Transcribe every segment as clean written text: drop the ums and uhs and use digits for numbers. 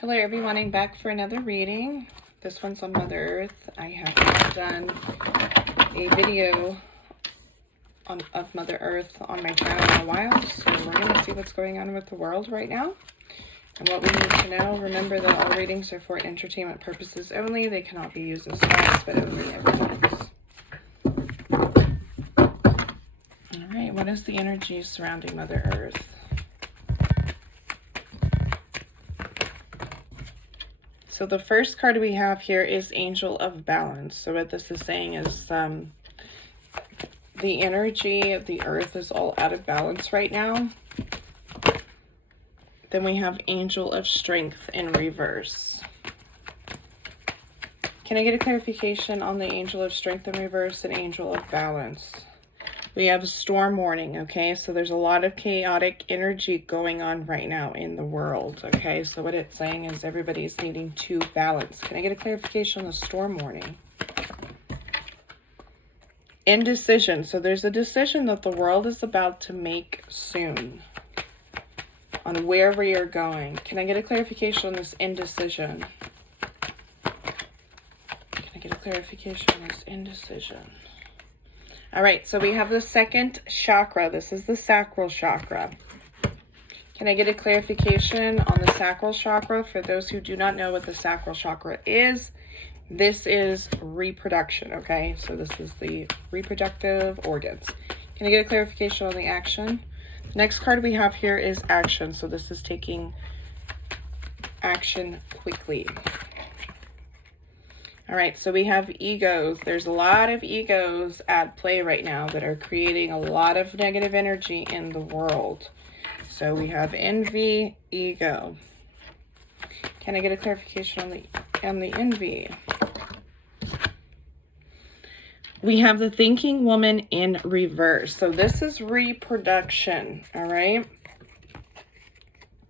Hello everyone, I'm back for another reading. This one's on Mother Earth. I have not done a video of Mother Earth on my channel in a while, so we're going to see what's going on with the world right now and what we need to know. Remember that all readings are for entertainment purposes only. They cannot be used as facts, but only evidence. Alright, what is the energy surrounding Mother Earth? So the first card we have here is Angel of Balance. So what this is saying is the energy of the earth is all out of balance right now. Then we have Angel of Strength in reverse. Can I get a clarification on the Angel of Strength in reverse and Angel of Balance? We have storm warning, okay? So there's a lot of chaotic energy going on right now in the world, okay? So what it's saying is everybody's needing to balance. Can I get a clarification on the storm warning? Indecision. So there's a decision that the world is about to make soon on where we are going. Can I get a clarification on this indecision? Can I get a clarification on this indecision? All right, so we have the second chakra. This is the sacral chakra. Can I get a clarification on the sacral chakra? For those who do not know what the sacral chakra is, this is reproduction, okay? So this is the reproductive organs. Can I get a clarification on the action? The next card we have here is action. So this is taking action quickly. All right, so we have egos. There's a lot of egos at play right now that are creating a lot of negative energy in the world. So we have envy, ego. Can I get a clarification on the envy? We have the thinking woman in reverse. So this is reproduction, all right?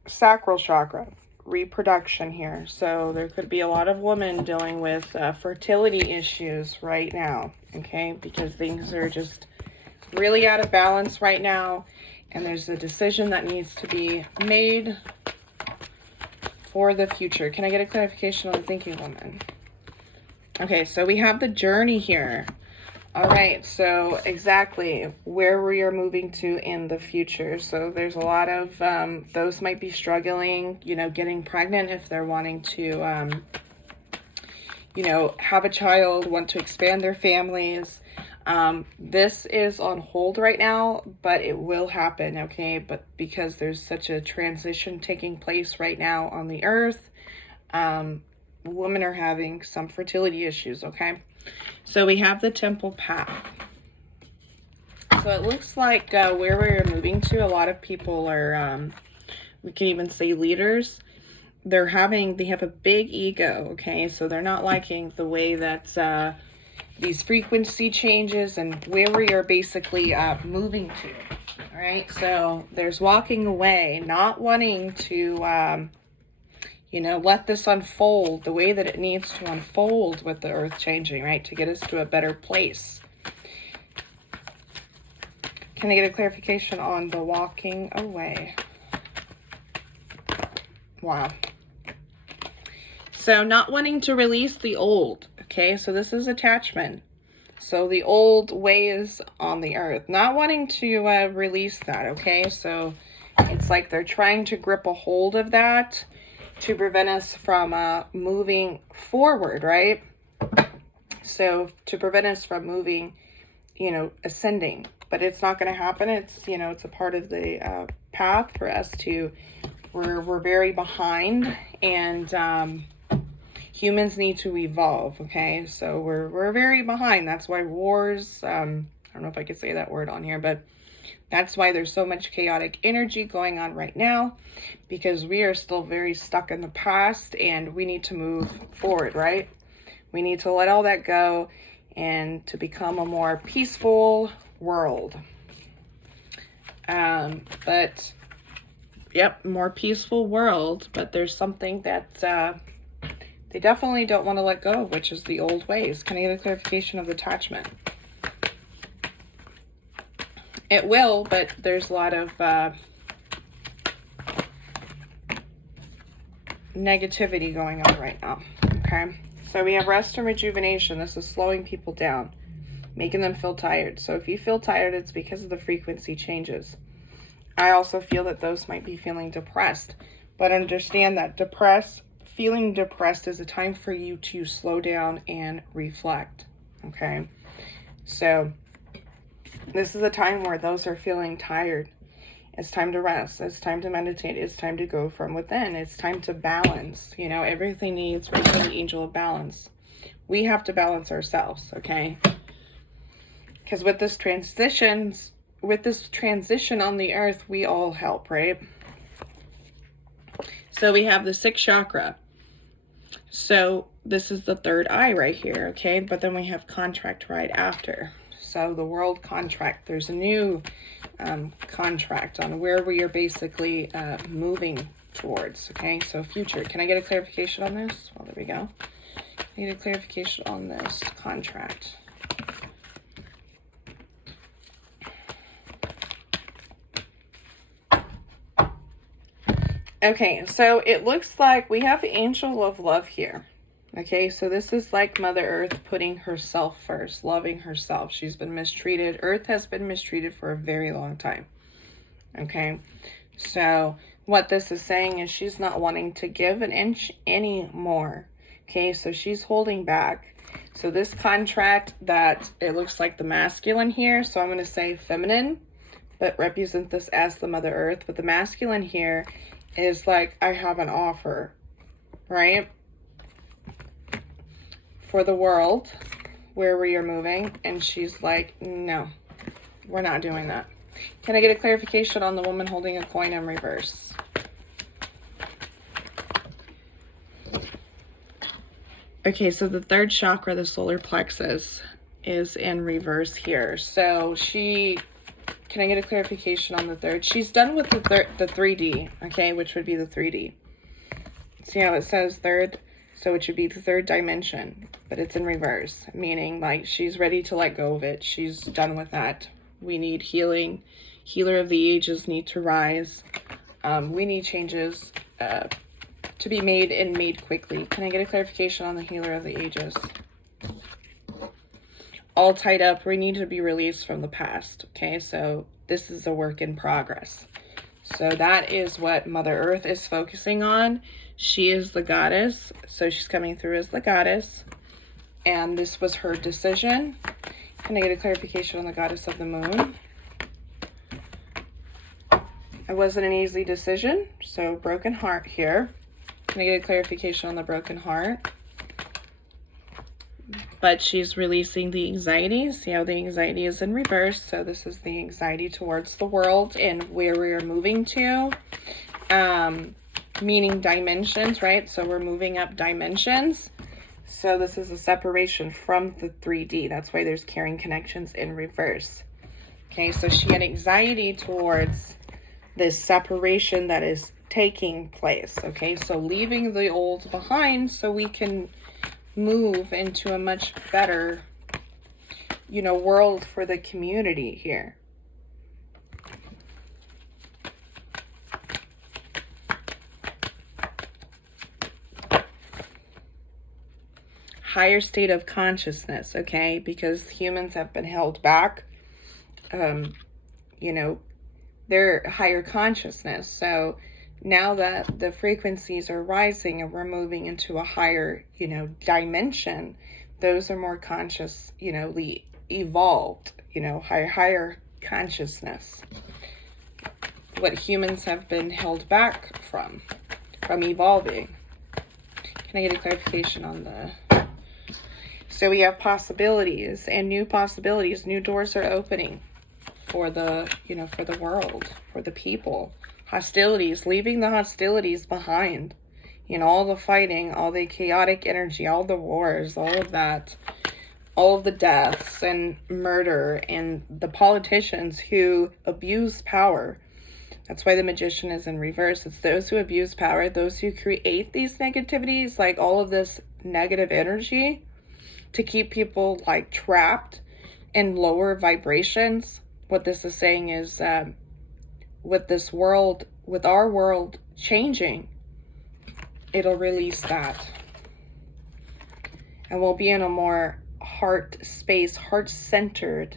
Sacral chakra. Reproduction here. So there could be a lot of women dealing with fertility issues right now, okay, because things are just really out of balance right now, and there's a decision that needs to be made for the future. Can I get a clarification on the thinking woman? Okay, so we have the journey here. All right, so exactly where we are moving to in the future. So there's a lot of those might be struggling, you know, getting pregnant if they're wanting to, you know, have a child, want to expand their families. This is on hold right now, but it will happen, okay? But because there's such a transition taking place right now on the earth, women are having some fertility issues, okay? So we have the temple path. So it looks like where we're moving to, a lot of people are, we can even say leaders. They have a big ego, okay? So they're not liking the way that these frequency changes and where we are basically moving to. All right, so there's walking away, not wanting to you know, let this unfold the way that it needs to unfold with the earth changing, right? To get us to a better place. Can I get a clarification on the walking away? Wow. So not wanting to release the old, okay? So this is attachment. So the old ways on the earth, not wanting to release that, okay? So it's like they're trying to grip a hold of that to prevent us from moving forward, right? So to prevent us from moving, you know, ascending, but it's not going to happen. It's, you know, it's a part of the path for us to, we're very behind, and humans need to evolve, okay? So we're very behind. That's why wars, I don't know if I could say that word on here, but that's why there's so much chaotic energy going on right now, because we are still very stuck in the past and we need to move forward, right? We need to let all that go and to become a more peaceful world. But, yep, more peaceful world, but there's something that they definitely don't want to let go of, which is the old ways. Can I get a clarification of attachment? It will, but there's a lot of negativity going on right now. Okay. So we have rest and rejuvenation. This is slowing people down, making them feel tired. So if you feel tired, it's because of the frequency changes. I also feel that those might be feeling depressed, but understand that feeling depressed is a time for you to slow down and reflect. Okay. So this is a time where those are feeling tired. It's time to rest. It's time to meditate. It's time to go from within. It's time to balance. You know, everything needs right for the angel of balance. We have to balance ourselves, okay? Because with this transition on the earth, we all help, right? So we have the 6th chakra. So this is the 3rd eye right here, okay? But then we have contract right after. So the world contract, there's a new contract on where we are basically moving towards, okay? So future. Can I get a clarification on this? Well, there we go. I need a clarification on this contract. Okay, so it looks like we have Angel of Love here. Okay, so this is like Mother Earth putting herself first, loving herself. She's been mistreated. Earth has been mistreated for a very long time. Okay, so what this is saying is she's not wanting to give an inch anymore. Okay, so she's holding back. So this contract that it looks like the masculine here, so I'm going to say feminine, but represent this as the Mother Earth. But the masculine here is like, I have an offer, right? For the world where we are moving. And she's like, no, we're not doing that. Can I get a clarification on the woman holding a coin in reverse? Okay, so the 3rd chakra, the solar plexus, is in reverse here. So can I get a clarification on the 3rd? She's done with the 3D, okay, which would be the 3D. See how it says 3rd? So it should be the 3rd dimension, but it's in reverse, meaning like she's ready to let go of it. She's done with that. We need healing. Healer of the ages need to rise. We need changes to be made and made quickly. Can I get a clarification on the healer of the ages? All tied up. We need to be released from the past. Okay, so this is a work in progress. So that is what Mother Earth is focusing on. She is the goddess, so she's coming through as the goddess, and this was her decision. Can I get a clarification on the goddess of the moon? It wasn't an easy decision, so broken heart here. Can I get a clarification on the broken heart? But she's releasing the anxiety. See how the anxiety is in reverse. So this is the anxiety towards the world and where we are moving to. Meaning dimensions, right? So we're moving up dimensions. So this is a separation from the 3D. That's why there's carrying connections in reverse. Okay, so she had anxiety towards this separation that is taking place. Okay, so leaving the old behind so we can move into a much better, you know, world for the community here. Higher state of consciousness, okay, because humans have been held back, you know, their higher consciousness. So now that the frequencies are rising and we're moving into a higher, you know, dimension, those are more conscious, you know, evolved, you know, higher consciousness. What humans have been held back from evolving. Can I get a clarification on the... So we have possibilities and new possibilities. New doors are opening for the, you know, for the world, for the people. Hostilities, leaving the hostilities behind. You know, all the fighting, all the chaotic energy, all the wars, all of that. All of the deaths and murder and the politicians who abuse power. That's why the magician is in reverse. It's those who abuse power, those who create these negativities, like all of this negative energy, to keep people like trapped in lower vibrations. What this is saying is with this world, with our world changing, it'll release that. And we'll be in a more heart space, heart-centered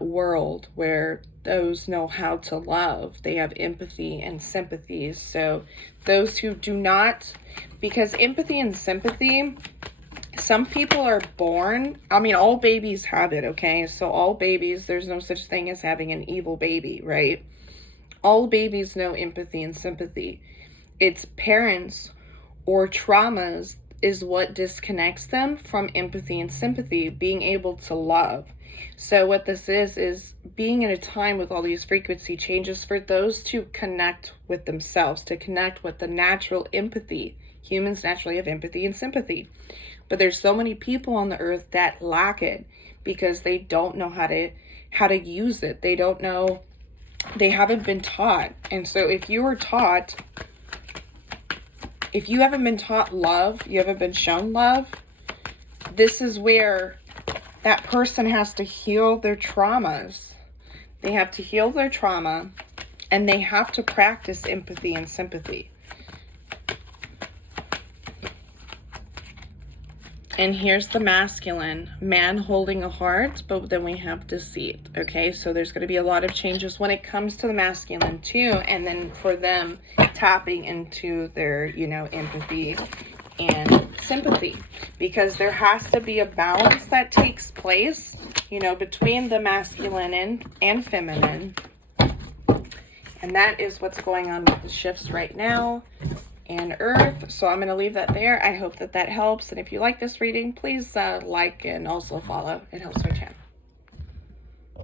world where those know how to love. They have empathy and sympathy. So those who do not, because empathy and sympathy, some people are born, I mean, all babies have it, okay? So all babies, there's no such thing as having an evil baby, right? All babies know empathy and sympathy. It's parents or traumas is what disconnects them from empathy and sympathy, being able to love. So what this is being in a time with all these frequency changes for those to connect with themselves, to connect with the natural empathy. Humans naturally have empathy and sympathy. But there's so many people on the earth that lack it because they don't know how to use it. They don't know, they haven't been taught. And so if you were taught, if you haven't been taught love, you haven't been shown love, this is where that person has to heal their traumas. They have to heal their trauma, and they have to practice empathy and sympathy. And here's the masculine, man holding a heart, but then we have deceit, okay? So there's going to be a lot of changes when it comes to the masculine too, and then for them tapping into their, empathy and sympathy, because there has to be a balance that takes place, between the masculine and feminine. And that is what's going on with the shifts right now and Earth. So I'm going to leave that there. I hope that helps. And if you like this reading, please like and also follow. It helps my channel.